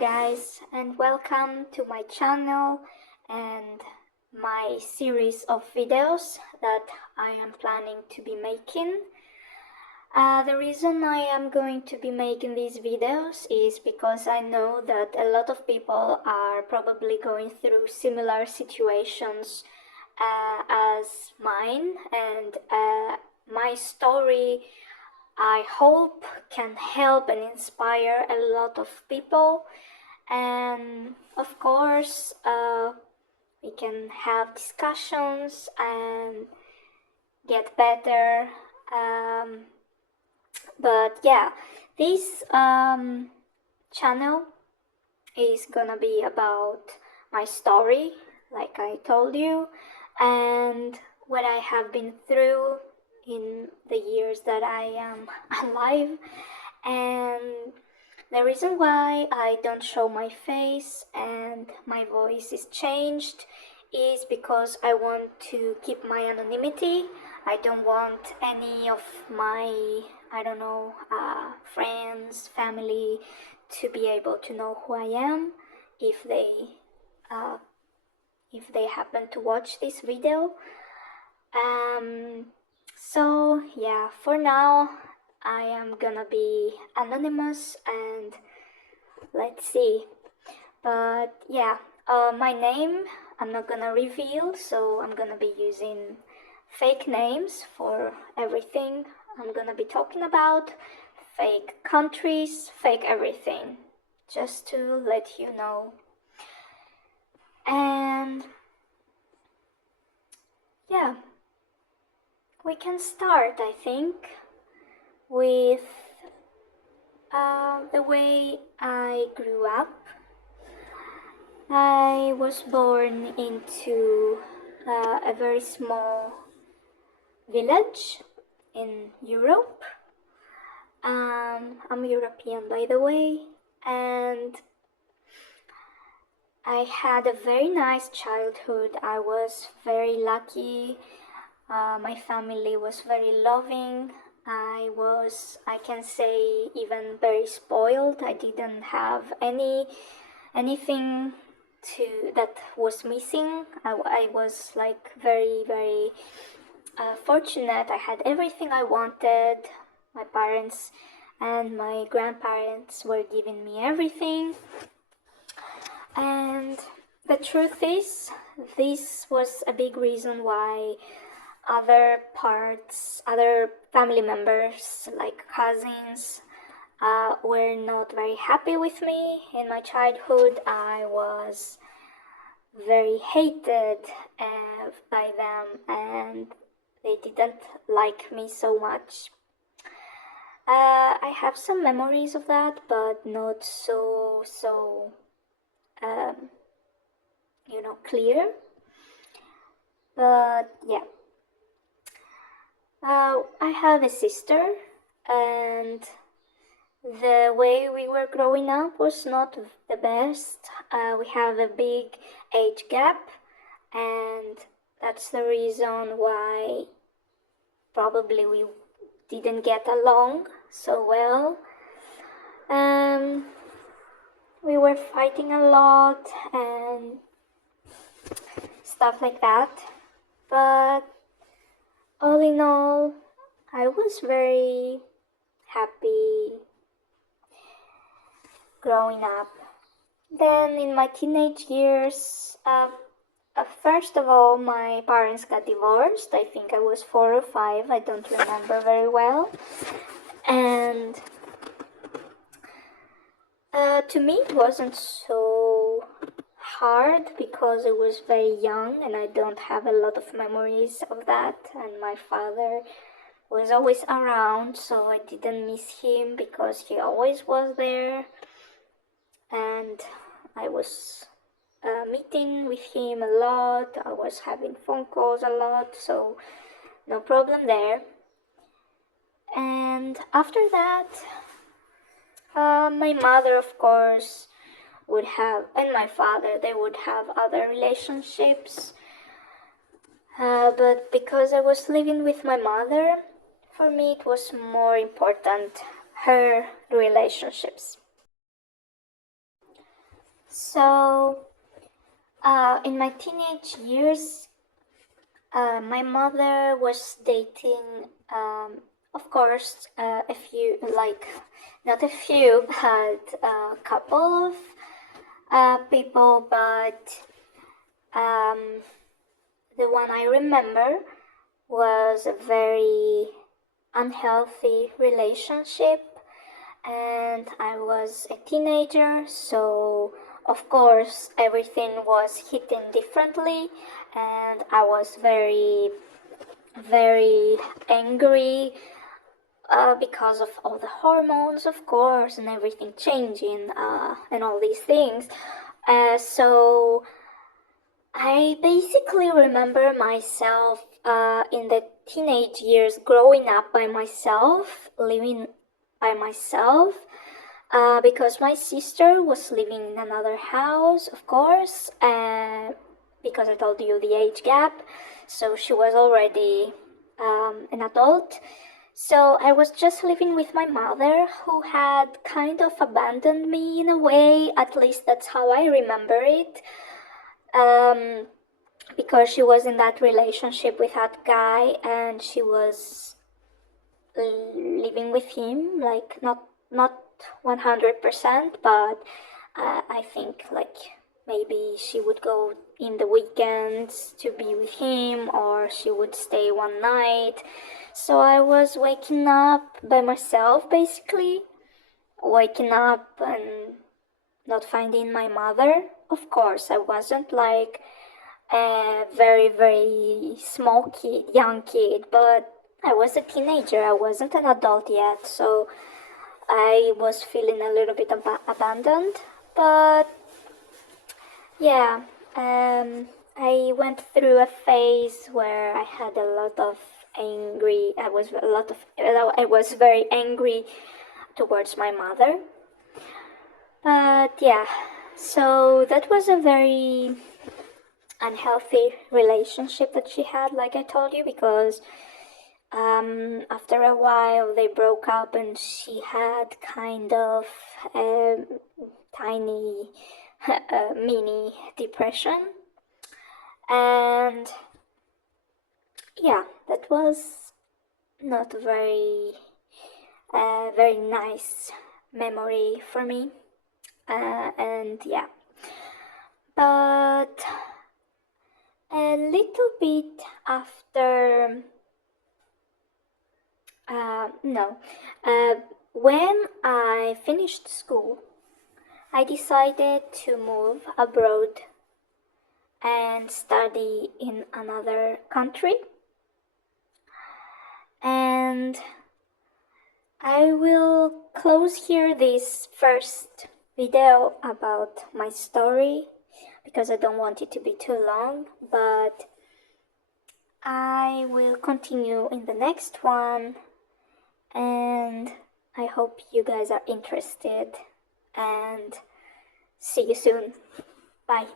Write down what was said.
guys, and welcome to my channel and my series of videos that I am planning to be making. The reason I am going to be making these videos is because I know that a lot of people are probably going through similar situations as mine, and my story, I hope, can help and inspire a lot of people. And of course, we can have discussions and get better. But yeah, this channel is gonna be about my story, like I told you, and what I have been through in the years that I am alive. And the reason why I don't show my face and my voice is changed is because I want to keep my anonymity. I don't want any of my, friends, family to be able to know who I am if uh, they happen to watch this video. So yeah, for now I am gonna be anonymous, and let's see. But yeah, my name I'm not gonna reveal, so I'm gonna be using fake names for everything I'm gonna be talking about. Fake countries, fake everything, just to let you know. And yeah, we can start, I think, with the way I grew up. I was born into a very small village in Europe. I'm European, by the way, and I had a very nice childhood. I was very lucky. My family was very loving. I can say, even very spoiled. I didn't have anything that was missing. I was like very fortunate. I had everything I wanted. My parents and my grandparents were giving me everything. And the truth is, this was a big reason why other family members, like cousins, were not very happy with me. In my childhood, I was very hated by them, and they didn't like me so much. I have some memories of that, but not so clear. But yeah, I have a sister, and the way we were growing up was not the best. We have a big age gap, and that's the reason why probably we didn't get along so well. We were fighting a lot and stuff like that. But all in all, I was very happy growing up. Then in my teenage years, first of all, my parents got divorced. I think I was 4 or 5, I don't remember very well. And to me it wasn't so hard because I was very young and I don't have a lot of memories of that, and my father was always around, so I didn't miss him because he always was there, and I was meeting with him a lot. I was having phone calls a lot, so no problem there. And after that, my mother, of course, would have, and my father, they would have other relationships. But because I was living with my mother, for me it was more important her relationships. So, in my teenage years, my mother was dating, of course, a few, like, not a few, but a couple of people, but the one I remember was a very unhealthy relationship, and I was a teenager, so of course everything was hitting differently, and I was very, very angry because of all the hormones, of course, and everything changing and all these things. So I basically remember myself in the teenage years growing up by myself, living by myself, because my sister was living in another house, of course, because I told you the age gap, so she was already an adult. So I was just living with my mother, who had kind of abandoned me in a way, at least that's how I remember it. Um, because she was in that relationship with that guy, and she was living with him, like not 100%, but I think like maybe she would go in the weekends to be with him, or she would stay one night. So I was waking up by myself, basically waking up and not finding my mother. Of course, I wasn't like a very, very small kid, young kid, but I was a teenager. I wasn't an adult yet, so I was feeling a little bit abandoned. But yeah, I went through a phase where I had a lot of angry. I was very angry towards my mother. But yeah, so that was a very unhealthy relationship that she had, like I told you, because after a while they broke up, and she had kind of a tiny mini depression. And yeah, that was not very very nice memory for me. And yeah, but a little bit after, no, uh, when I finished school, I decided to move abroad and study in another country. And I will close here this first video about my story, because I don't want it to be too long, but I will continue in the next one, and I hope you guys are interested, and see you soon. Bye.